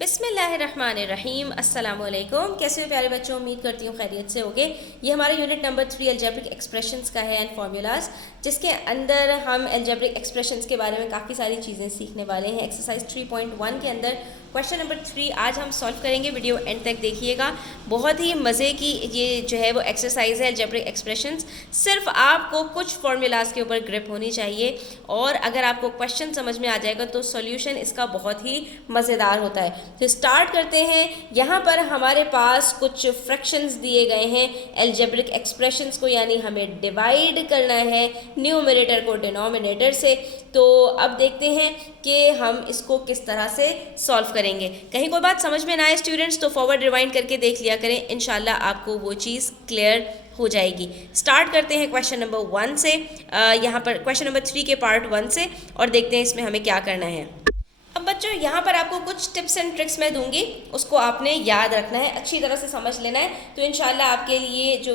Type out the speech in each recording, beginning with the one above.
बिस्मिल्लाहिर्रहमानिर्रहीम अस्सलामुअलैकुम। कैसे हो प्यारे बच्चों, उम्मीद करती हूँ खैरियत से होगे। ये हमारा यूनिट नंबर 3 अलजेब्रिक एक्सप्रेशंस का है एंड फार्मूलाज, जिसके अंदर हम अलजेब्रिक एक्सप्रेशंस के बारे में काफ़ी सारी चीज़ें सीखने वाले हैं। एक्सरसाइज 3.1 के अंदर क्वेश्चन नंबर 3 आज हम सॉल्व करेंगे। वीडियो एंड तक देखिएगा, बहुत ही मज़े की ये जो है वो एक्सरसाइज है अलजेब्रिक एक्सप्रेशंस। सिर्फ आपको कुछ फार्मूलाज के ऊपर ग्रिप होनी चाहिए और अगर आपको क्वेश्चन समझ में आ जाएगा तो सॉल्यूशन इसका बहुत ही मज़ेदार होता है। तो स्टार्ट करते हैं। यहाँ पर हमारे पास कुछ फ्रैक्शंस दिए गए हैं अलजेब्रिक एक्सप्रेशंस को, यानी हमें डिवाइड करना है न्यूमरेटर को डिनोमिनेटर से। तो अब देखते हैं कि हम इसको किस तरह से सॉल्व करेंगे। कहीं कोई बात समझ में ना आए स्टूडेंट्स तो फॉरवर्ड रिवाइंड करके देख लिया करें, इंशाल्लाह आपको वो चीज़ क्लियर हो जाएगी। स्टार्ट करते हैं क्वेश्चन नंबर 1 से, यहाँ पर क्वेश्चन नंबर 3 के पार्ट 1 से, और देखते हैं इसमें हमें क्या करना है। अब बच्चों यहाँ पर आपको कुछ टिप्स एंड ट्रिक्स मैं दूंगी, उसको आपने याद रखना है, अच्छी तरह से समझ लेना है, तो इंशाल्लाह आपके लिए जो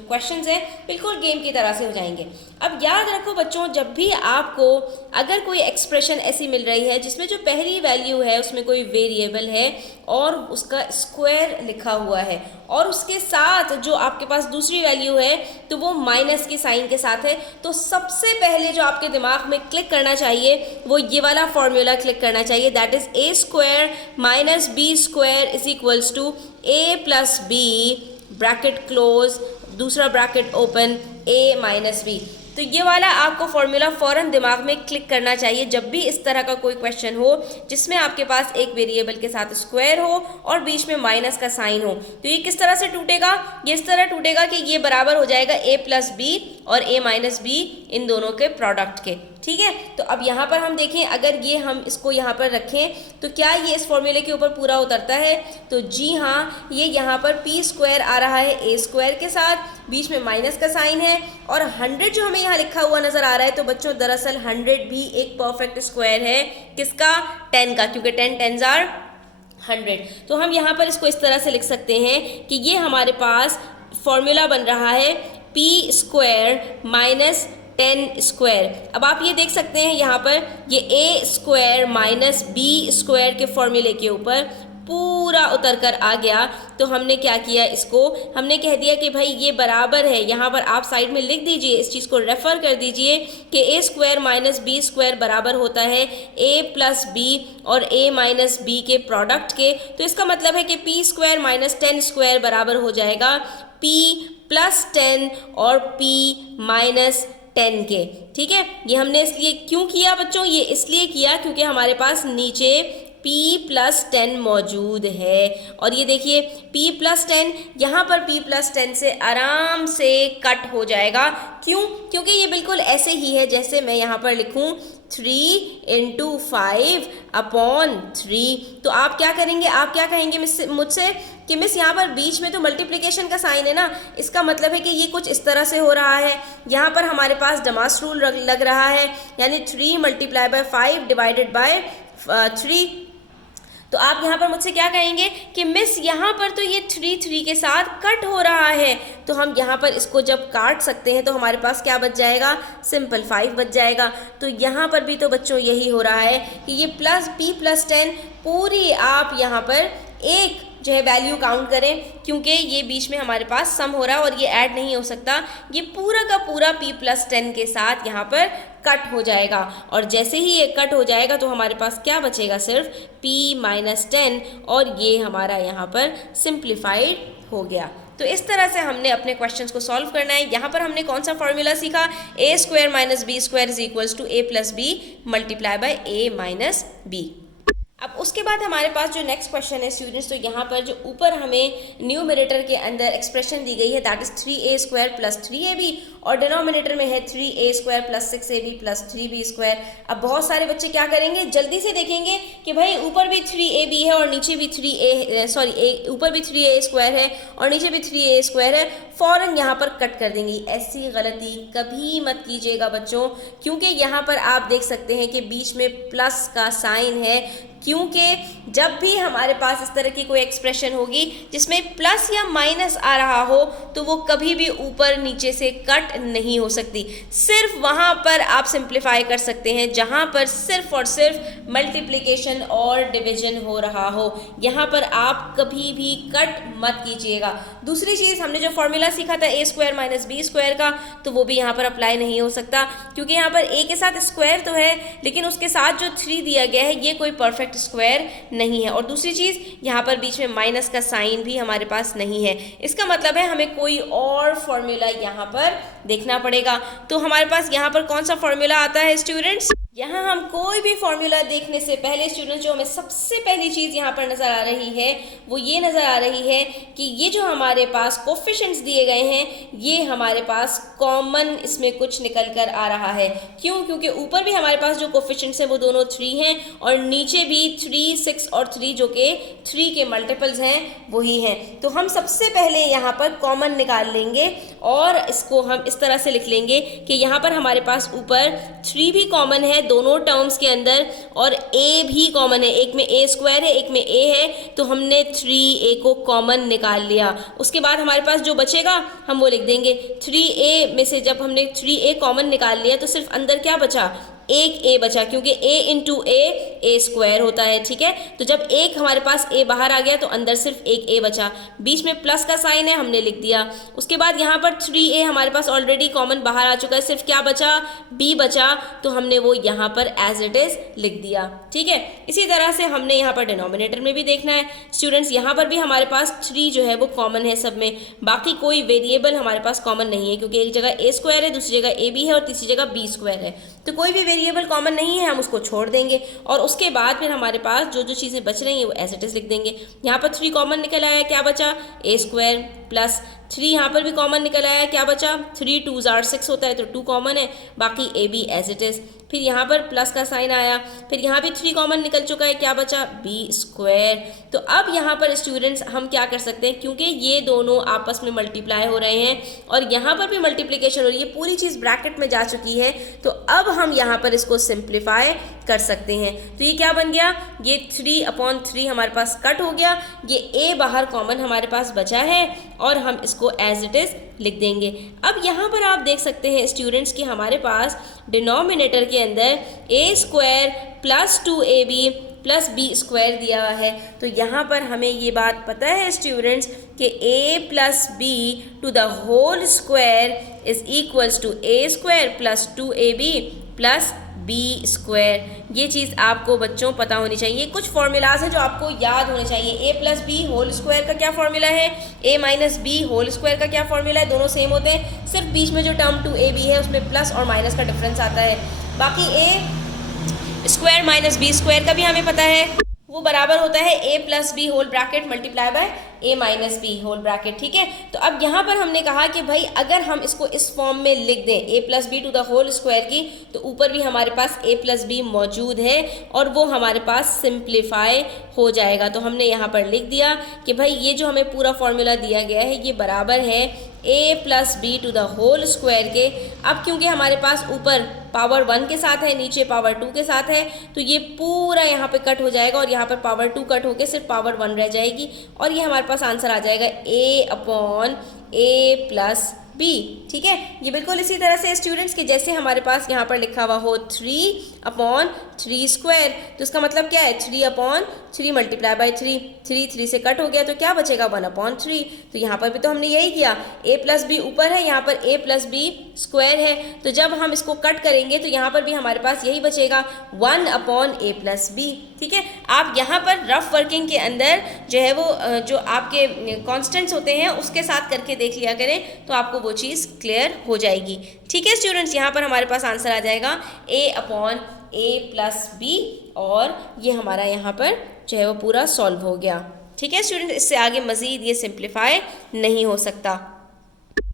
क्वेश्चंस हैं बिल्कुल गेम की तरह से हो जाएंगे। अब याद रखो बच्चों, जब भी आपको अगर कोई एक्सप्रेशन ऐसी मिल रही है जिसमें जो पहली वैल्यू है उसमें कोई वेरिएबल है और उसका स्क्वायर लिखा हुआ है और उसके साथ जो आपके पास दूसरी वैल्यू है तो वो माइनस की साइन के साथ है, तो सबसे पहले जो आपके दिमाग में क्लिक करना चाहिए वो ये वाला फॉर्मूला क्लिक करना चाहिए, that is A square minus B square is equals to A plus B, bracket close, दूसरा bracket open, A minus B. तो ये वाला आपको फॉर्मूला फ़ौरन दिमाग में क्लिक करना चाहिए जब भी इस तरह का कोई क्वेश्चन हो जिसमें आपके पास एक वेरिएबल के साथ स्क्वायर हो और बीच में माइनस का साइन हो। तो ये किस तरह से टूटेगा, ये इस तरह टूटेगा कि ये बराबर हो जाएगा ए प्लस बी और ए माइनस बी इन दोनों के प्रोडक्ट के, ठीक है। तो अब यहाँ पर हम देखें, अगर ये हम इसको यहाँ पर रखें तो क्या ये इस फॉर्मूले के ऊपर पूरा उतरता है? तो जी हाँ, ये यहाँ पर पी स्क्वायर आ रहा है ए स्क्वायर के साथ, बीच में माइनस का साइन है और 100 जो हमें यहाँ लिखा हुआ नजर आ रहा है, तो बच्चों दरअसल 100 भी एक परफेक्ट स्क्वायर है, किसका? 10 का, क्योंकि 10 10s are 100। तो हम यहाँ पर इसको इस तरह से लिख सकते हैं कि ये हमारे पास फॉर्मूला बन रहा है पी स्क्वायर माइनस 10 स्क्वायर। अब आप ये देख सकते हैं यहाँ पर ये ए स्क्वायर माइनस बी स्क्वायर के फॉर्मूले के ऊपर पूरा उतर कर आ गया। तो हमने क्या किया, इसको हमने कह दिया कि भाई ये बराबर है, यहाँ पर आप साइड में लिख दीजिए, इस चीज़ को रेफर कर दीजिए कि ए स्क्वायर माइनस बी स्क्वायर बराबर होता है ए प्लस बी और ए माइनस बी के प्रोडक्ट के। तो इसका मतलब है कि पी स्क्वायर माइनस 10 स्क्वायर बराबर हो जाएगा पी प्लस 10 और पी माइनस 10 के, ठीक है। ये हमने इसलिए क्यों किया बच्चों, ये इसलिए किया क्योंकि हमारे पास नीचे p प्लस 10 मौजूद है और ये देखिए p प्लस 10, यहाँ पर p प्लस 10 से आराम से कट हो जाएगा। क्यों? क्योंकि ये बिल्कुल ऐसे ही है जैसे मैं यहाँ पर लिखूँ 3 इंटू 5 अपॉन 3। तो आप क्या करेंगे, आप क्या कहेंगे मुझसे कि मिस यहाँ पर बीच में तो मल्टीप्लिकेशन का साइन है ना, इसका मतलब है कि ये कुछ इस तरह से हो रहा है। यहाँ पर हमारे पास डमास रूल लग रहा है, यानी 3 मल्टीप्लाई बाय 5 डिवाइडेड बाय 3। तो आप यहाँ पर मुझसे क्या कहेंगे कि मिस यहाँ पर तो ये 3 के साथ कट हो रहा है, तो हम यहाँ पर इसको जब काट सकते हैं तो हमारे पास क्या बच जाएगा, सिंपल 5 बच जाएगा। तो यहाँ पर भी तो बच्चों यही हो रहा है कि ये प्लस p प्लस 10 पूरी आप यहाँ पर एक जो है वैल्यू काउंट करें, क्योंकि ये बीच में हमारे पास सम हो रहा है और ये ऐड नहीं हो सकता, ये पूरा का पूरा p प्लस 10 के साथ यहाँ पर कट हो जाएगा। और जैसे ही ये कट हो जाएगा तो हमारे पास क्या बचेगा, सिर्फ p माइनस 10, और ये हमारा यहाँ पर सिंप्लीफाइड हो गया। तो इस तरह से हमने अपने क्वेश्चंस को सॉल्व करना है। यहाँ पर हमने कौन सा फॉर्मूला सीखा, A square minus B square is equals to A plus B multiply by A minus B. अब उसके बाद हमारे पास जो नेक्स्ट क्वेश्चन है स्टूडेंट्स, तो यहाँ पर जो ऊपर हमें न्यूमरेटर के अंदर एक्सप्रेशन दी गई है that is 3a square plus 3ab और डिनोमिनेटर में है 3a square plus 6ab plus 3b square. अब बहुत सारे बच्चे क्या करेंगे, जल्दी से देखेंगे कि भाई ऊपर भी 3ab है और नीचे भी ऊपर भी 3a स्क्वायर है और नीचे भी 3a स्क्वायर है, फ़ौरन यहाँ पर कट कर देंगे। ऐसी गलती कभी मत कीजिएगा बच्चों, क्योंकि यहाँ पर आप देख सकते हैं कि बीच में प्लस का साइन है। क्यों? क्योंकि जब भी हमारे पास इस तरह की कोई एक्सप्रेशन होगी जिसमें प्लस या माइनस आ रहा हो तो वो कभी भी ऊपर नीचे से कट नहीं हो सकती। सिर्फ वहाँ पर आप सिंप्लीफाई कर सकते हैं जहाँ पर सिर्फ और सिर्फ मल्टीप्लिकेशन और डिवीजन हो रहा हो। यहाँ पर आप कभी भी कट मत कीजिएगा। दूसरी चीज़, हमने जो फॉर्मूला सीखा था a square minus B square का, तो वो भी यहाँ पर अप्लाई नहीं हो सकता क्योंकि यहाँ पर a के साथ स्क्वायर तो है लेकिन उसके साथ जो 3 दिया गया है ये कोई परफेक्ट स्क्वायर नहीं है। और दूसरी चीज़, यहाँ पर बीच में माइनस का साइन भी हमारे पास नहीं है। इसका मतलब है हमें कोई और फॉर्मूला यहाँ पर देखना पड़ेगा। तो हमारे पास यहाँ पर कौन सा फॉर्मूला आता है स्टूडेंट्स? यहाँ हम कोई भी फॉर्मूला देखने से पहले स्टूडेंट्स जो हमें सबसे पहली चीज़ यहाँ पर नज़र आ रही है वो ये नज़र आ रही है कि ये जो हमारे पास कोफिशिएंट्स दिए गए हैं ये हमारे पास कॉमन इसमें कुछ निकल कर आ रहा है। क्यों? क्योंकि ऊपर भी हमारे पास जो कोफिशिएंट्स हैं वो दोनों 3 हैं और नीचे भी 3, 6 और 3 जो कि 3 के मल्टीपल्स हैं वही हैं। तो हम सबसे पहले यहाँ पर कॉमन निकाल लेंगे और इसको हम इस तरह से लिख लेंगे कि यहाँ पर हमारे पास ऊपर 3 भी कॉमन है दोनों टर्म्स के अंदर और a भी कॉमन है। एक में a स्क्वायर है एक में a है, तो हमने 3a को कॉमन निकाल लिया। उसके बाद हमारे पास जो बचेगा हम वो लिख देंगे। 3a में से जब हमने 3a कॉमन निकाल लिया तो सिर्फ अंदर क्या बचा? एक a बचा, क्योंकि a इंटू a स्क्वायर होता है। ठीक है, तो जब एक हमारे पास a बाहर आ गया तो अंदर सिर्फ एक a बचा। बीच में प्लस का साइन है, हमने लिख दिया। उसके बाद यहाँ पर 3a हमारे पास ऑलरेडी कॉमन बाहर आ चुका है, सिर्फ क्या बचा? b बचा, तो हमने वो यहाँ पर एज इट इज लिख दिया। ठीक है, इसी तरह से हमने यहाँ पर डिनोमिनेटर में भी देखना है स्टूडेंट्स। यहाँ पर भी हमारे पास 3 जो है वो कॉमन है सब में, बाकी कोई वेरिएबल हमारे पास कॉमन नहीं है क्योंकि एक जगह a स्क्वायर है, दूसरी जगह a भी है और तीसरी जगह b स्क्वायर है। तो कोई भी वेरिएबल कॉमन नहीं है, हम उसको छोड़ देंगे और उसके बाद फिर हमारे पास जो जो चीज़ें बच रही हैं वो एज इट इज लिख देंगे। यहाँ पर 3 कॉमन निकल आया, क्या बचा? a स्क्वायर प्लस 3 यहाँ पर भी कॉमन निकल आया, क्या बचा? 3 2 6 होता है तो 2 कॉमन है, बाकी a भी एज इट इज। फिर यहाँ पर प्लस का साइन आया, फिर यहाँ भी 3 कॉमन निकल चुका है, क्या बचा? b square. तो अब यहाँ पर स्टूडेंट्स हम क्या कर सकते हैं, क्योंकि ये दोनों आपस में मल्टीप्लाई हो रहे हैं और यहाँ पर भी मल्टीप्लिकेशन हो रही है, पूरी चीज़ ब्रैकेट में जा चुकी है, तो अब हम यहाँ पर इसको सिंप्लीफाई कर सकते हैं। तो ये क्या बन गया? ये 3/3 हमारे पास कट हो गया, ये a बाहर कॉमन हमारे पास बचा है और हम इसको एज इट इज़ लिख देंगे। अब यहाँ पर आप देख सकते हैं स्टूडेंट्स कि हमारे पास डिनोमिनेटर के अंदर a square plus 2ab plus b square दिया हुआ है। तो यहाँ पर हमें ये बात पता है स्टूडेंट्स कि a plus b to the whole square is equals to a square plus 2ab plus b square. ये चीज़ आपको बच्चों पता होनी चाहिए। कुछ फॉर्मूलाज हैं जो आपको याद होने चाहिए। a plus B whole square का क्या फॉर्मूला है, a minus B whole square का क्या फॉर्मूला है, दोनों सेम होते हैं, सिर्फ बीच में जो टर्म 2ab है उसमें प्लस और माइनस का डिफरेंस आता है। बाकी a square minus B square का भी हमें पता है, वो बराबर होता है a plus B whole bracket multiply by a minus B whole bracket. ठीक है, तो अब यहाँ पर हमने कहा कि भाई अगर हम इसको इस फॉर्म में लिख दें a plus B to the whole square की, तो ऊपर भी हमारे पास a प्लस बी मौजूद है और वो हमारे पास सिंप्लीफाई हो जाएगा। तो हमने यहाँ पर लिख दिया कि भाई ये जो हमें पूरा फॉर्मूला दिया गया है ये बराबर है a plus B to the whole square के। अब क्योंकि हमारे पास ऊपर पावर 1 के साथ है, नीचे पावर 2 के साथ है, तो ये पूरा यहाँ पे कट हो जाएगा और यहाँ पर पावर 2 कट होके सिर्फ पावर 1 रह जाएगी और ये हमारे पास आंसर आ जाएगा a प्लस b। ठीक है, ये बिल्कुल इसी तरह से स्टूडेंट्स के जैसे हमारे पास यहाँ पर लिखा हुआ हो 3/3 स्क्वायर। तो इसका मतलब क्या है, 3/3 मल्टीप्लाई बाई 3 से कट हो गया तो क्या बचेगा 1/3। तो यहाँ पर भी तो हमने यही किया, a प्लस बी ऊपर है, यहाँ पर a प्लस बी स्क्वायर है, तो जब हम इसको कट करेंगे तो यहाँ पर भी हमारे पास यही बचेगा 1/a प्लस बी। ठीक है, आप यहाँ पर रफ वर्किंग के अंदर जो है वो जो आपके कॉन्स्टेंट्स होते हैं उसके साथ करके देख लिया करें तो आपको वो चीज़ क्लियर हो जाएगी। ठीक है स्टूडेंट्स, यहाँ पर हमारे पास आंसर आ जाएगा a प्लस बी और ये हमारा यहाँ पर जो है वो पूरा सॉल्व हो गया। ठीक है स्टूडेंट, इससे आगे मज़ीद ये सिंप्लीफाई नहीं हो सकता।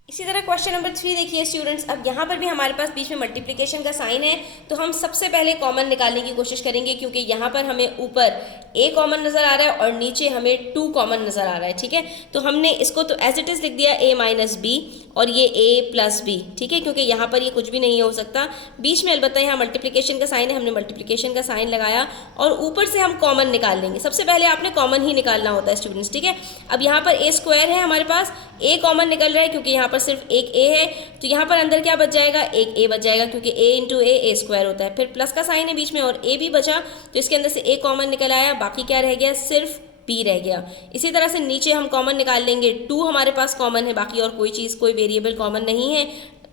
इसी तरह क्वेश्चन नंबर 3 देखिए स्टूडेंट्स, अब यहाँ पर भी हमारे पास बीच में मल्टीप्लिकेशन का साइन है, तो हम सबसे पहले कॉमन निकालने की कोशिश करेंगे, क्योंकि यहाँ पर हमें ऊपर a कॉमन नज़र आ रहा है और नीचे हमें 2 कॉमन नज़र आ रहा है। ठीक है, तो हमने इसको तो एज इट इज़ लिख दिया a माइनस बी और ये a प्लस बी। ठीक है, क्योंकि यहाँ पर ये कुछ भी नहीं हो सकता। बीच में अलबत्ता यहाँ मल्टीप्लिकेशन का साइन है, हमने मल्टीप्लिकेशन का साइन लगाया और ऊपर से हम कॉमन निकाल लेंगे। सबसे पहले आपने कॉमन ही निकालना होता है स्टूडेंट्स। ठीक है, अब यहाँ पर a स्क्वायर है हमारे पास, a कॉमन निकल रहा है क्योंकि यहाँ पर सिर्फ एक a है, तो यहाँ पर अंदर क्या बच जाएगा, एक a बच जाएगा, क्योंकि a इंटू ए स्क्वायर होता है। फिर प्लस का साइन है बीच में और a भी बचा, तो इसके अंदर से a कॉमन निकल आया, बाकी क्या रह गया, सिर्फ p रह गया। इसी तरह से नीचे हम कॉमन निकाल लेंगे, 2 हमारे पास कॉमन है, बाकी और कोई चीज़ कोई वेरिएबल कॉमन नहीं है,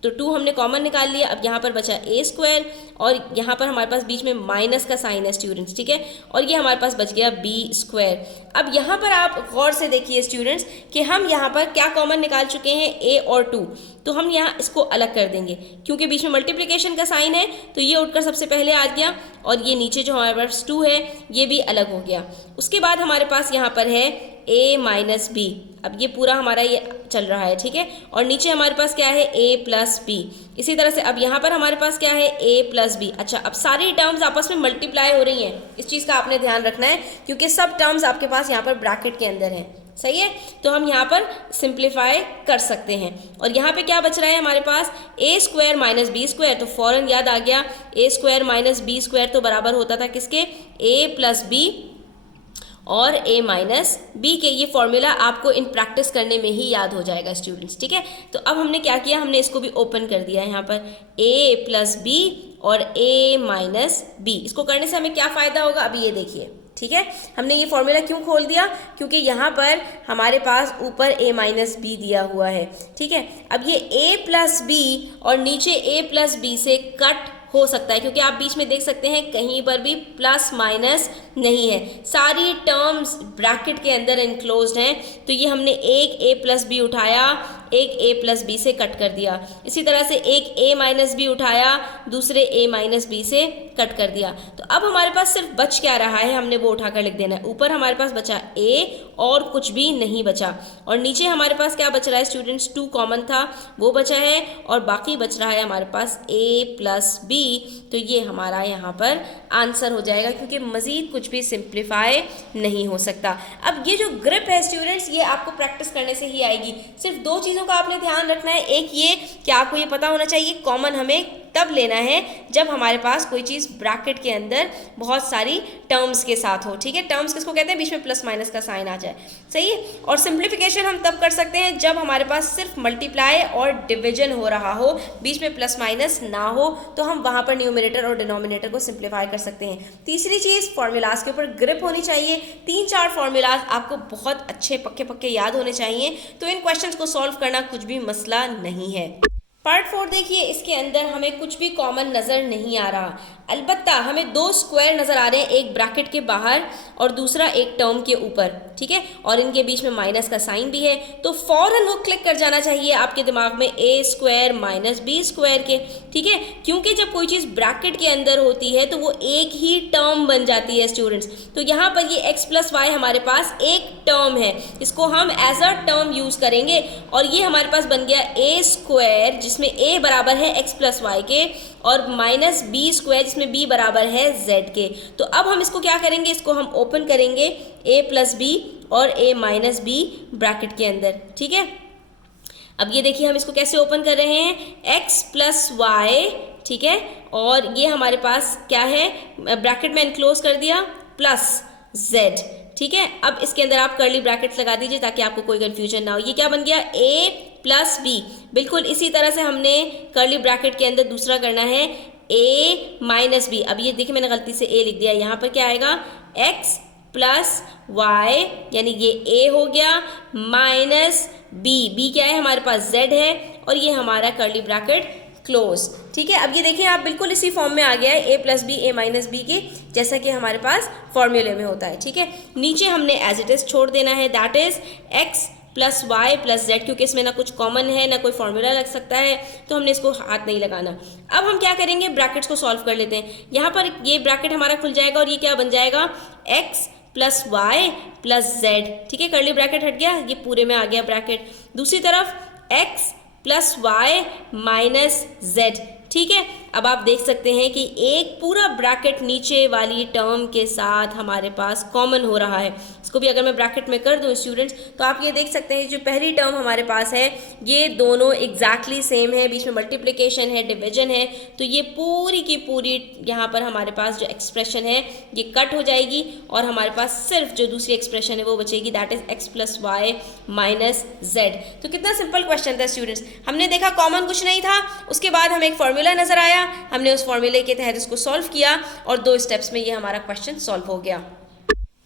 तो 2 हमने कॉमन निकाल लिया। अब यहाँ पर बचा a स्क्वायर और यहाँ पर हमारे पास बीच में माइनस का साइन है स्टूडेंट्स। ठीक है, और ये हमारे पास बच गया b स्क्वायर। अब यहाँ पर आप गौर से देखिए स्टूडेंट्स कि हम यहाँ पर क्या कॉमन निकाल चुके हैं, a और 2, तो हम यहाँ इसको अलग कर देंगे, क्योंकि बीच में मल्टीप्लिकेशन का साइन है, तो ये उठकर सबसे पहले आ गया और ये नीचे जो हमारे पास 2 है ये भी अलग हो गया। उसके बाद हमारे पास यहाँ पर है a माइनस बी, अब ये पूरा हमारा ये चल रहा है। ठीक है, और नीचे हमारे पास क्या है, a प्लस बी। इसी तरह से अब यहाँ पर हमारे पास क्या है, a प्लस बी। अच्छा, अब सारी टर्म्स आपस में मल्टीप्लाई हो रही हैं, इस चीज़ का आपने ध्यान रखना है, क्योंकि सब टर्म्स आपके पास यहाँ पर ब्रैकेट के अंदर हैं। सही है, तो हम यहाँ पर सिंप्लीफाई कर सकते हैं। और यहाँ पे क्या बच रहा है हमारे पास, a square minus B square, तो फ़ौरन याद आ गया a square minus B square तो बराबर होता था किसके, a प्लस बी और a माइनस बी के। ये फॉर्मूला आपको इन प्रैक्टिस करने में ही याद हो जाएगा स्टूडेंट्स। ठीक है, तो अब हमने क्या किया, हमने इसको भी ओपन कर दिया यहाँ पर, a प्लस बी और a माइनस बी। इसको करने से हमें क्या फ़ायदा होगा, अभी ये देखिए। ठीक है, हमने ये फॉर्मूला क्यों खोल दिया, क्योंकि यहाँ पर हमारे पास ऊपर a माइनस बी दिया हुआ है। ठीक है, अब ये a प्लस बी और नीचे a प्लस बी से कट हो सकता है, क्योंकि आप बीच में देख सकते हैं कहीं पर भी प्लस माइनस नहीं है, सारी टर्म्स ब्रैकेट के अंदर इनक्लोज्ड हैं। तो ये हमने एक a प्लस बी उठाया, एक a प्लस बी से कट कर दिया। इसी तरह से एक a माइनस बी उठाया, दूसरे a माइनस बी से कट कर दिया। तो अब हमारे पास सिर्फ बच क्या रहा है, हमने वो उठाकर लिख देना है। ऊपर हमारे पास बचा a और कुछ भी नहीं बचा, और नीचे हमारे पास क्या बच रहा है स्टूडेंट्स, 2 कॉमन था वो बचा है, और बाकी बच रहा है हमारे पास a प्लस बी। तो ये हमारा यहाँ पर आंसर हो जाएगा, क्योंकि मज़ीद कुछ भी सिंप्लीफाई नहीं हो सकता। अब ये जो ग्रिप है स्टूडेंट्स, ये आपको प्रैक्टिस करने से ही आएगी। सिर्फ 2 चीज़ों का आपने ध्यान रखना है, एक ये कि आपको ये पता होना चाहिए कॉमन हमें तब लेना है जब हमारे पास कोई चीज़ ब्रैकेट के अंदर बहुत सारी टर्म्स के साथ हो। ठीक है, टर्म्स किसको कहते हैं, बीच में प्लस माइनस का साइन आ जाए। सही है, और सिंप्लीफिकेशन हम तब कर सकते हैं जब हमारे पास सिर्फ मल्टीप्लाई और डिवीजन हो रहा हो, बीच में प्लस माइनस ना हो, तो हम वहाँ पर न्यूमरेटर और डिनोमिनेटर को सिंप्लीफाई कर सकते हैं। तीसरी चीज़, फार्मूलाज के ऊपर ग्रिप होनी चाहिए। 3-4 फार्मूलाज आपको बहुत अच्छे पक्के पक्के याद होने चाहिए, तो इन क्वेश्चंस को सॉल्व करना कुछ भी मसला नहीं है। पार्ट 4 देखिए, इसके अंदर हमें कुछ भी कॉमन नज़र नहीं आ रहा, अलबत्ता हमें 2 स्क्वायर नज़र आ रहे हैं, एक ब्रैकेट के बाहर और दूसरा एक टर्म के ऊपर। ठीक है, और इनके बीच में माइनस का साइन भी है, तो फ़ौरन वो क्लिक कर जाना चाहिए आपके दिमाग में a square minus B square के। ठीक है, क्योंकि जब कोई चीज़ ब्रैकेट के अंदर होती है तो वो एक ही टर्म बन जाती है स्टूडेंट्स। तो यहाँ पर ये x प्लस वाई हमारे पास एक टर्म है, इसको हम एज अ टर्म यूज़ करेंगे, और ये हमारे पास बन गया a स्क्वायर, जिसमें a बराबर है x प्लस वाई के, और माइनस बी स्क्वायर जिसमें b बराबर है z के। तो अब हम इसको क्या करेंगे, इसको हम ओपन करेंगे a प्लस बी और a माइनस बी ब्रैकेट के अंदर। ठीक है, अब ये देखिए हम इसको कैसे ओपन कर रहे हैं, x प्लस वाई। ठीक है, और ये हमारे पास क्या है, ब्रैकेट में इनक्लोज कर दिया, प्लस z। ठीक है, अब इसके अंदर आप कर्ली ब्रैकेट्स लगा दीजिए ताकि आपको कोई कंफ्यूजन ना हो। ये क्या बन गया, a प्लस बी। बिल्कुल इसी तरह से हमने कर्ली ब्रैकेट के अंदर दूसरा करना है, a माइनस बी। अब ये देखिए मैंने गलती से a लिख दिया, यहाँ पर क्या आएगा, x प्लस वाई, यानी ये a हो गया, माइनस b क्या है हमारे पास, z है, और ये हमारा कर्ली ब्रैकेट क्लोज। ठीक है, अब ये देखिए आप बिल्कुल इसी फॉर्म में आ गया है, a plus B a minus B के, जैसा कि हमारे पास फॉर्मूले में होता है। ठीक है, नीचे हमने एज इट इज छोड़ देना है, that is x plus Y plus Z, क्योंकि इसमें ना कुछ कॉमन है ना कोई फॉर्मूला लग सकता है, तो हमने इसको हाथ नहीं लगाना। अब हम क्या करेंगे, ब्रैकेट्स को सॉल्व कर लेते हैं। यहाँ पर ये ब्रैकेट हमारा खुल जाएगा और ये क्या बन जाएगा, x plus Y plus Z. ठीक है, कर्ली ब्रैकेट हट गया, ये पूरे में आ गया ब्रैकेट। दूसरी तरफ x plus Y minus Z. ठीक है, अब आप देख सकते हैं कि एक पूरा ब्रैकेट नीचे वाली टर्म के साथ हमारे पास कॉमन हो रहा है। इसको भी अगर मैं ब्रैकेट में कर दूं स्टूडेंट्स, तो आप ये देख सकते हैं जो पहली टर्म हमारे पास है ये दोनों एग्जैक्टली सेम है, बीच में मल्टीप्लिकेशन है, डिवीजन है, तो ये पूरी की पूरी यहाँ पर हमारे पास जो एक्सप्रेशन है ये कट हो जाएगी और हमारे पास सिर्फ जो दूसरी एक्सप्रेशन है वो बचेगी, that is X plus Y minus Z. तो कितना सिंपल क्वेश्चन था स्टूडेंट्स। हमने देखा कॉमन कुछ नहीं था, उसके बाद हमें एक फॉर्मूला नजर आया, हमने उस फॉर्मूले के तहत इसको सॉल्व किया और 2 स्टेप्स में ये हमारा क्वेश्चन सॉल्व हो गया।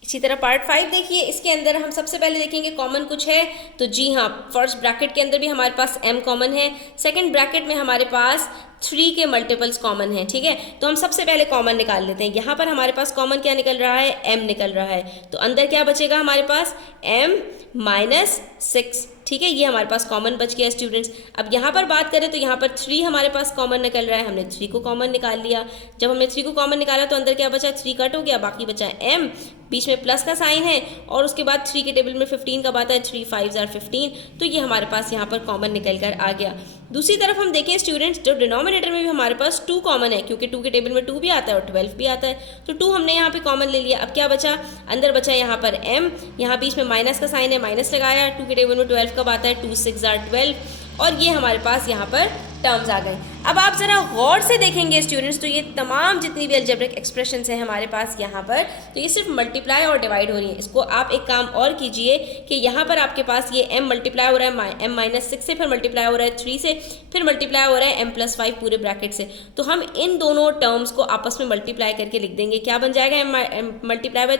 इसी तरह पार्ट 5 देखिए, इसके अंदर हम सबसे पहले देखेंगे कॉमन कुछ है, तो जी हाँ, फर्स्ट ब्रैकेट के अंदर भी हमारे पास m कॉमन है, सेकंड ब्रैकेट में हमारे पास 3 के मल्टीपल्स कॉमन है। ठीक है, तो हम सबसे पहले कॉमन निकाल लेते हैं। यहाँ पर हमारे पास कॉमन क्या निकल रहा है, m निकल रहा है, तो अंदर क्या बचेगा हमारे पास m माइनस 6। ठीक है, ये हमारे पास कॉमन बच गया स्टूडेंट्स। अब यहाँ पर बात करें तो यहाँ पर 3 हमारे पास कॉमन निकल रहा है, हमने 3 को कॉमन निकाल लिया। जब हमने 3 को कॉमन निकाला तो अंदर क्या बचा, 3 कट हो गया, बाकी बचा m, बीच में प्लस का साइन है और उसके बाद 3 के टेबल में 15 कब आता है, 3 5 are 15, तो ये हमारे पास यहाँ पर कॉमन निकल कर आ गया। दूसरी तरफ हम देखें स्टूडेंट्स, जो डिनोमिनेटर में भी हमारे पास 2 कॉमन है, क्योंकि 2 के टेबल में 2 भी आता है और 12 भी आता है, तो 2 हमने यहाँ पे कॉमन ले लिया। अब क्या बचा, अंदर बचा यहाँ पर m, यहाँ बीच में माइनस का साइन है, माइनस लगाया, 2 के टेबल में 12 कब आता है, 2 6 are 12, और ये हमारे पास यहाँ पर टर्म्स आ गए। अब आप ज़रा गौर से देखेंगे स्टूडेंट्स, तो ये तमाम जितनी भी अलजेब्रिक एक्सप्रेशंस हैं हमारे पास यहाँ पर, तो ये सिर्फ मल्टीप्लाई और डिवाइड हो रही है। इसको आप एक काम और कीजिए कि यहाँ पर आपके पास ये m मल्टीप्लाई हो रहा है m माइनस 6 से, फिर मल्टीप्लाई हो रहा है 3 से, फिर मल्टीप्लाई हो रहा है m प्लस 5 पूरे ब्रैकेट से, तो हम इन दोनों टर्म्स को आपस में मल्टीप्लाई करके लिख देंगे। क्या बन जाएगा, m मल्टीप्लाई बाय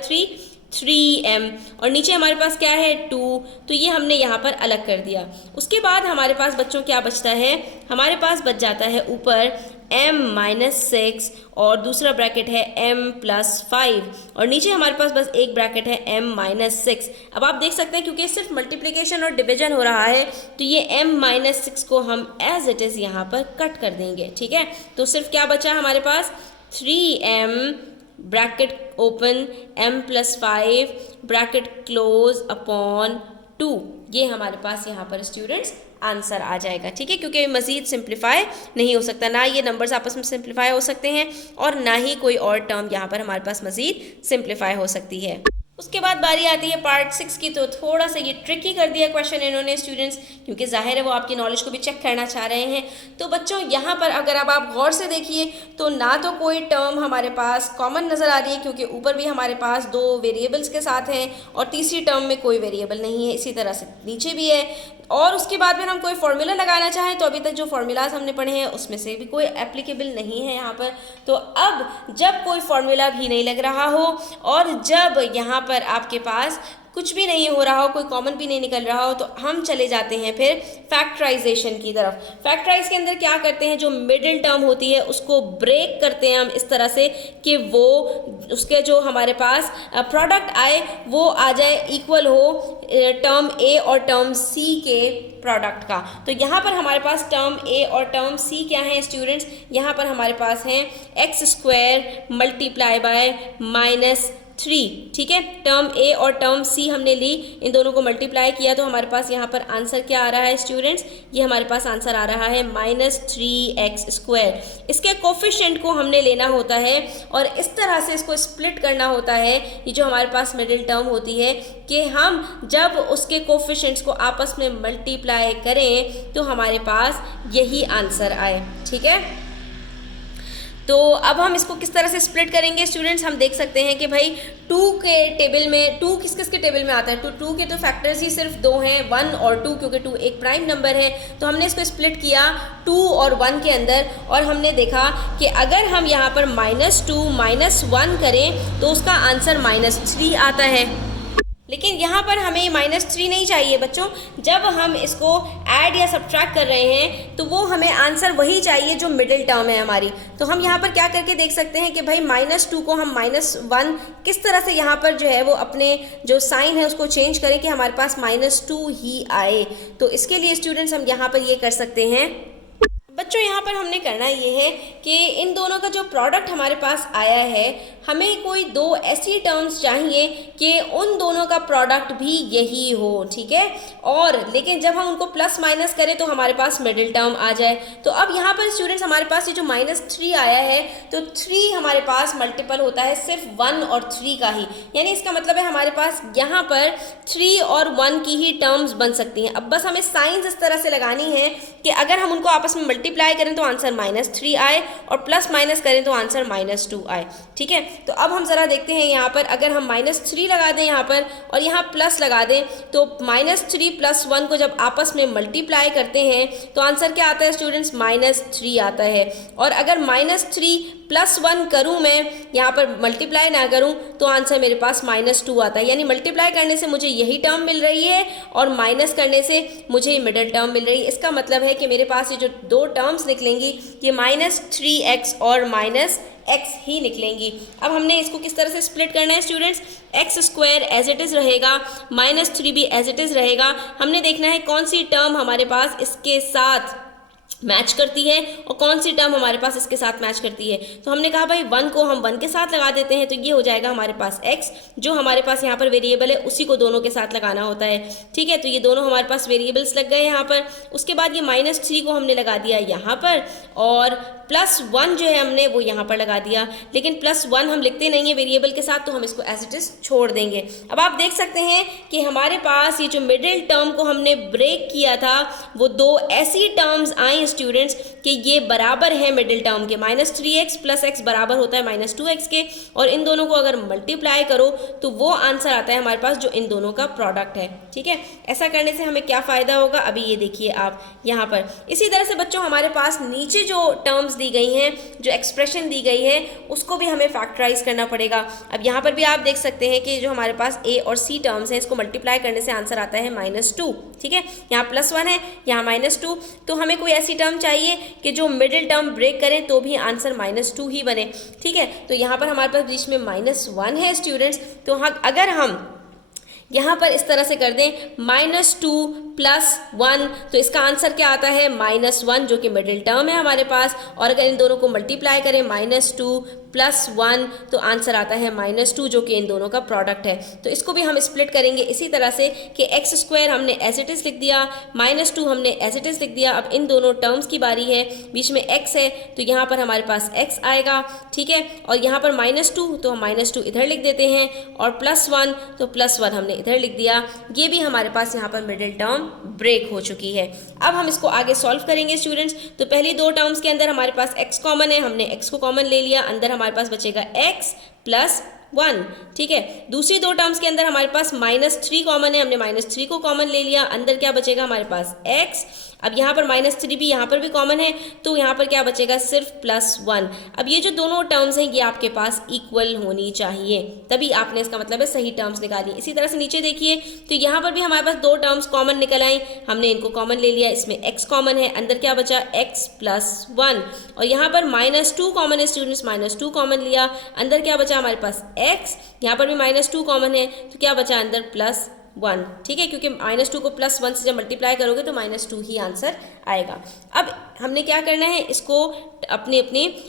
3m, और नीचे हमारे पास क्या है 2, तो ये हमने यहाँ पर अलग कर दिया। उसके बाद हमारे पास बच्चों क्या बचता है, हमारे पास बच जाता है ऊपर m माइनस 6 और दूसरा ब्रैकेट है m प्लस 5, और नीचे हमारे पास बस एक ब्रैकेट है m माइनस 6। अब आप देख सकते हैं क्योंकि सिर्फ मल्टीप्लिकेशन और डिवीजन हो रहा है, तो ये m माइनस 6 को हम एज इट इज़ यहाँ पर कट कर देंगे। ठीक है, तो सिर्फ क्या बचा हमारे पास 3m bracket open m plus 5 bracket close upon 2, ये हमारे पास यहाँ पर स्टूडेंट्स आंसर आ जाएगा। ठीक है, क्योंकि मज़ीद सिंप्लीफाई नहीं हो सकता, ना ये नंबर्स आपस में सिंप्लीफाई हो सकते हैं और ना ही कोई और टर्म यहाँ पर हमारे पास मज़ीद सिंप्लीफाई हो सकती है। उसके बाद बारी आती है पार्ट 6 की, तो थोड़ा सा ये ट्रिकी कर दिया क्वेश्चन इन्होंने स्टूडेंट्स, क्योंकि जाहिर है वो आपकी नॉलेज को भी चेक करना चाह रहे हैं। तो बच्चों यहाँ पर अगर अब आप गौर से देखिए तो ना तो कोई टर्म हमारे पास कॉमन नज़र आ रही है, क्योंकि ऊपर भी हमारे पास 2 वेरिएबल्स के साथ हैं और तीसरी टर्म में कोई वेरिएबल नहीं है, इसी तरह से नीचे भी है, और उसके बाद फिर हम कोई फार्मूला लगाना चाहें तो अभी तक जो फार्मूलाज हमने पढ़े हैं उसमें से भी कोई एप्लीकेबल नहीं है यहाँ पर। तो अब जब कोई फार्मूला भी नहीं लग रहा हो और जब यहाँ पर आपके पास कुछ भी नहीं हो रहा हो, कोई कॉमन भी नहीं निकल रहा हो, तो हम चले जाते हैं फिर फैक्टराइजेशन की तरफ। फैक्टराइज के अंदर क्या करते हैं, जो मिडिल टर्म होती है उसको ब्रेक करते हैं हम इस तरह से कि वो उसके जो हमारे पास प्रोडक्ट आए वो आ जाए इक्वल हो टर्म ए और टर्म सी के प्रोडक्ट का। तो यहाँ पर हमारे पास टर्म ए और टर्म सी क्या है स्टूडेंट्स, यहाँ पर हमारे पास हैं x square multiply by minus 3। ठीक है, टर्म ए और टर्म सी हमने ली, इन दोनों को मल्टीप्लाई किया तो हमारे पास यहाँ पर आंसर क्या आ रहा है स्टूडेंट्स, ये हमारे पास आंसर आ रहा है -3x²। इसके कोफिशिएंट को हमने लेना होता है और इस तरह से इसको स्प्लिट करना होता है, ये जो हमारे पास मिडिल टर्म होती है, कि हम जब उसके कोफिशिएंट्स को आपस में मल्टीप्लाई करें तो हमारे पास यही आंसर आए। ठीक है, तो अब हम इसको किस तरह से स्प्लिट करेंगे स्टूडेंट्स, हम देख सकते हैं कि भाई 2 के टेबल में 2 किस किस के टेबल में आता है, तो 2 के तो फैक्टर्स ही सिर्फ 2 हैं, 1 और 2, क्योंकि 2 एक प्राइम नंबर है। तो हमने इसको स्प्लिट किया 2 और 1 के अंदर और हमने देखा कि अगर हम यहाँ पर -2 -1 करें तो उसका आंसर -3 आता है। लेकिन यहाँ पर हमें -3 नहीं चाहिए बच्चों, जब हम इसको ऐड या सब्ट्रैक्ट कर रहे हैं तो वो हमें आंसर वही चाहिए जो मिडिल टर्म है हमारी। तो हम यहाँ पर क्या करके देख सकते हैं कि भाई -2 को हम -1 किस तरह से यहाँ पर जो है वो अपने जो साइन है उसको चेंज करें कि हमारे पास -2 ही आए। तो इसके लिए स्टूडेंट्स हम यहाँ पर ये कर सकते हैं बच्चों, यहाँ पर हमने करना ये है कि इन दोनों का जो प्रोडक्ट हमारे पास आया है हमें कोई दो ऐसी टर्म्स चाहिए कि उन दोनों का प्रोडक्ट भी यही हो, ठीक है। और लेकिन जब हम उनको प्लस माइनस करें तो हमारे पास मिडिल टर्म आ जाए। तो अब यहाँ पर स्टूडेंट्स हमारे पास ये जो -3 आया है, तो 3 हमारे पास मल्टीपल होता है सिर्फ 1 और 3 का ही, यानी इसका मतलब है हमारे पास यहाँ पर 3 और 1 की ही टर्म्स बन सकती हैं। अब बस हमें साइंस इस तरह से लगानी है कि अगर हम उनको आपस में मल्टीप्लाई करें तो आंसर -3 आए और प्लस माइनस करें तो आंसर -2 आए, ठीक है। तो अब हम ज़रा देखते हैं यहाँ पर, अगर हम -3 लगा दें यहाँ पर और यहाँ प्लस लगा दें, तो -3 + 1 को जब आपस में मल्टीप्लाई करते हैं तो आंसर क्या आता है स्टूडेंट्स, -3 आता है। और अगर -3 + 1 करूँ मैं, यहाँ पर मल्टीप्लाई ना करूँ, तो आंसर मेरे पास -2 आता है। यानी मल्टीप्लाई करने से मुझे यही टर्म मिल रही है और माइनस करने से मुझे मिडिल टर्म मिल रही है। इसका मतलब है कि मेरे पास ये जो दो टर्म्स निकलेंगी ये -3x और -x ही निकलेंगी। अब हमने इसको किस तरह से स्प्लिट करना है students, x² as it is रहेगा, -3 भी एज इट इज़ रहेगा। हमने देखना है कौन सी टर्म हमारे पास इसके साथ मैच करती है और कौन सी टर्म हमारे पास इसके साथ मैच करती है। तो हमने कहा भाई 1 को हम 1 के साथ लगा देते हैं, तो ये हो जाएगा हमारे पास x, जो हमारे पास यहाँ पर वेरिएबल है उसी को दोनों के साथ लगाना होता है, ठीक है। तो ये दोनों हमारे पास वेरिएबल्स लग गए यहाँ पर। उसके बाद ये -3 को हमने लगा दिया यहाँ पर और +1 जो है हमने वो यहाँ पर लगा दिया, लेकिन +1 हम लिखते नहीं है वेरिएबल के साथ, तो हम इसको एज इट इज़ छोड़ देंगे। अब आप देख सकते हैं कि हमारे पास ये जो मिडिल टर्म को हमने ब्रेक किया था वो दो ऐसी टर्म्स आई स्टूडेंट्स कि ये बराबर है मिडिल टर्म के, -3x + x बराबर होता है -2x के, और इन दोनों को अगर मल्टीप्लाई करो तो वो आंसर आता है हमारे पास जो इन दोनों का प्रोडक्ट है, ठीक है। ऐसा करने से हमें क्या फ़ायदा होगा, अभी ये देखिए आप यहाँ पर। इसी तरह से बच्चों हमारे पास नीचे जो टर्म्स दी गई हैं, जो एक्सप्रेशन दी गई है, उसको भी हमें फैक्टराइज करना पड़ेगा। अब यहाँ पर भी आप देख सकते हैं कि जो हमारे पास a और c टर्म्स हैं, इसको मल्टीप्लाई करने से आंसर आता है -2, ठीक है। यहाँ +1 है, यहाँ -2, तो हमें कोई ऐसी टर्म चाहिए कि जो मिडिल टर्म ब्रेक करें तो भी आंसर -2 ही बने, ठीक है। तो यहाँ पर हमारे पास बीच में -1 है स्टूडेंट्स, तो अगर हम यहाँ पर इस तरह से कर दें -2 + 1, तो इसका आंसर क्या आता है -1, जो कि मिडिल टर्म है हमारे पास। और अगर इन दोनों को मल्टीप्लाई करें -2 + 1, तो आंसर आता है -2, जो कि इन दोनों का प्रोडक्ट है। तो इसको भी हम स्प्लिट करेंगे इसी तरह से कि x² हमने एज इट इज़ लिख दिया, -2 हमने एज इट इज़ लिख दिया। अब इन दोनों टर्म्स की बारी है, बीच में x है तो यहाँ पर हमारे पास x आएगा, ठीक है। और यहाँ पर -2 तो हम -2 इधर लिख देते हैं, और +1 तो +1 हमने इधर लिख दिया। ये भी हमारे पास यहाँ पर मिडिल टर्म ब्रेक हो चुकी है। अब हम इसको आगे सॉल्व करेंगे स्टूडेंट्स। तो पहली दो टर्म्स के अंदर हमारे पास x कॉमन है, हमने x को कॉमन ले लिया, अंदर हमारे पास बचेगा x + 1, ठीक है। दूसरी दो टर्म्स के अंदर हमारे पास -3 कॉमन है, हमने -3 को कॉमन ले लिया, अंदर क्या बचेगा हमारे पास x। अब यहाँ पर -3 भी यहाँ पर भी कॉमन है, तो यहाँ पर क्या बचेगा सिर्फ +1। अब ये जो दोनों टर्म्स हैं ये आपके पास इक्वल होनी चाहिए, तभी आपने इसका मतलब है सही टर्म्स निकाली। इसी तरह से नीचे देखिए तो यहाँ पर भी हमारे पास दो टर्म्स कॉमन निकल आई, हमने इनको कॉमन ले लिया, इसमें x कॉमन है, अंदर क्या बचा x + 1। और यहाँ पर -2 कॉमन है स्टूडेंट्स, -2 कॉमन लिया, अंदर क्या बचा हमारे पास x, यहाँ पर भी -2 कॉमन है, तो क्या बचा अंदर +1, ठीक है, क्योंकि -2 को +1 से जब मल्टीप्लाई करोगे तो -2 ही आंसर आएगा। अब हमने क्या करना है, इसको अपने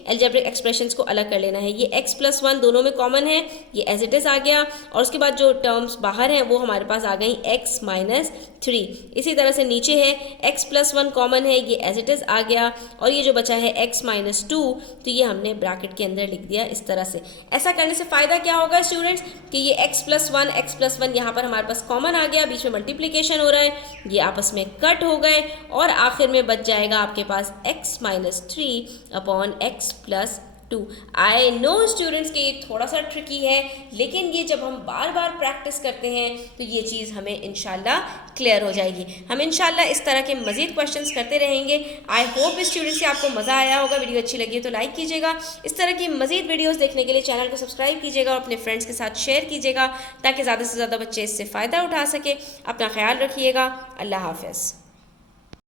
एल्जेब्रिक एक्सप्रेशंस को अलग कर लेना है। ये x + 1 दोनों में कॉमन है, ये एज इट इज़ आ गया, और उसके बाद जो टर्म्स बाहर हैं वो हमारे पास आ गई x - 3। इसी तरह से नीचे है x + 1 कॉमन है, ये एज इट इज़ आ गया, और ये जो बचा है x - 2, तो ये हमने ब्रैकेट के अंदर लिख दिया इस तरह से। ऐसा करने से फ़ायदा क्या होगा स्टूडेंट्स कि ये x + 1 यहाँ पर हमारे पास कॉमन आ गया, बीच में मल्टीप्लिकेशन हो रहा है, ये आपस में कट हो गए, और आखिर में बच जाएगा आपके पास x - 3 upon x + 2। I know students कि ये थोड़ा सा ट्रिकी है, लेकिन ये जब हम बार बार प्रैक्टिस करते हैं तो ये चीज़ हमें इंशाल्लाह क्लियर हो जाएगी। हम इंशाल्लाह इस तरह के मज़ीद क्वेश्चंस करते रहेंगे। आई होप स्टूडेंट्स से आपको मज़ा आया होगा, वीडियो अच्छी लगी है तो लाइक कीजिएगा। इस तरह की मज़ीद वीडियोज़ देखने के लिए चैनल को सब्सक्राइब कीजिएगा और अपने फ्रेंड्स के साथ शेयर कीजिएगा ताकि ज़्यादा से ज़्यादा बच्चे इससे फ़ायदा उठा सके। अपना ख्याल रखिएगा। अल्लाह हाफ़िज़।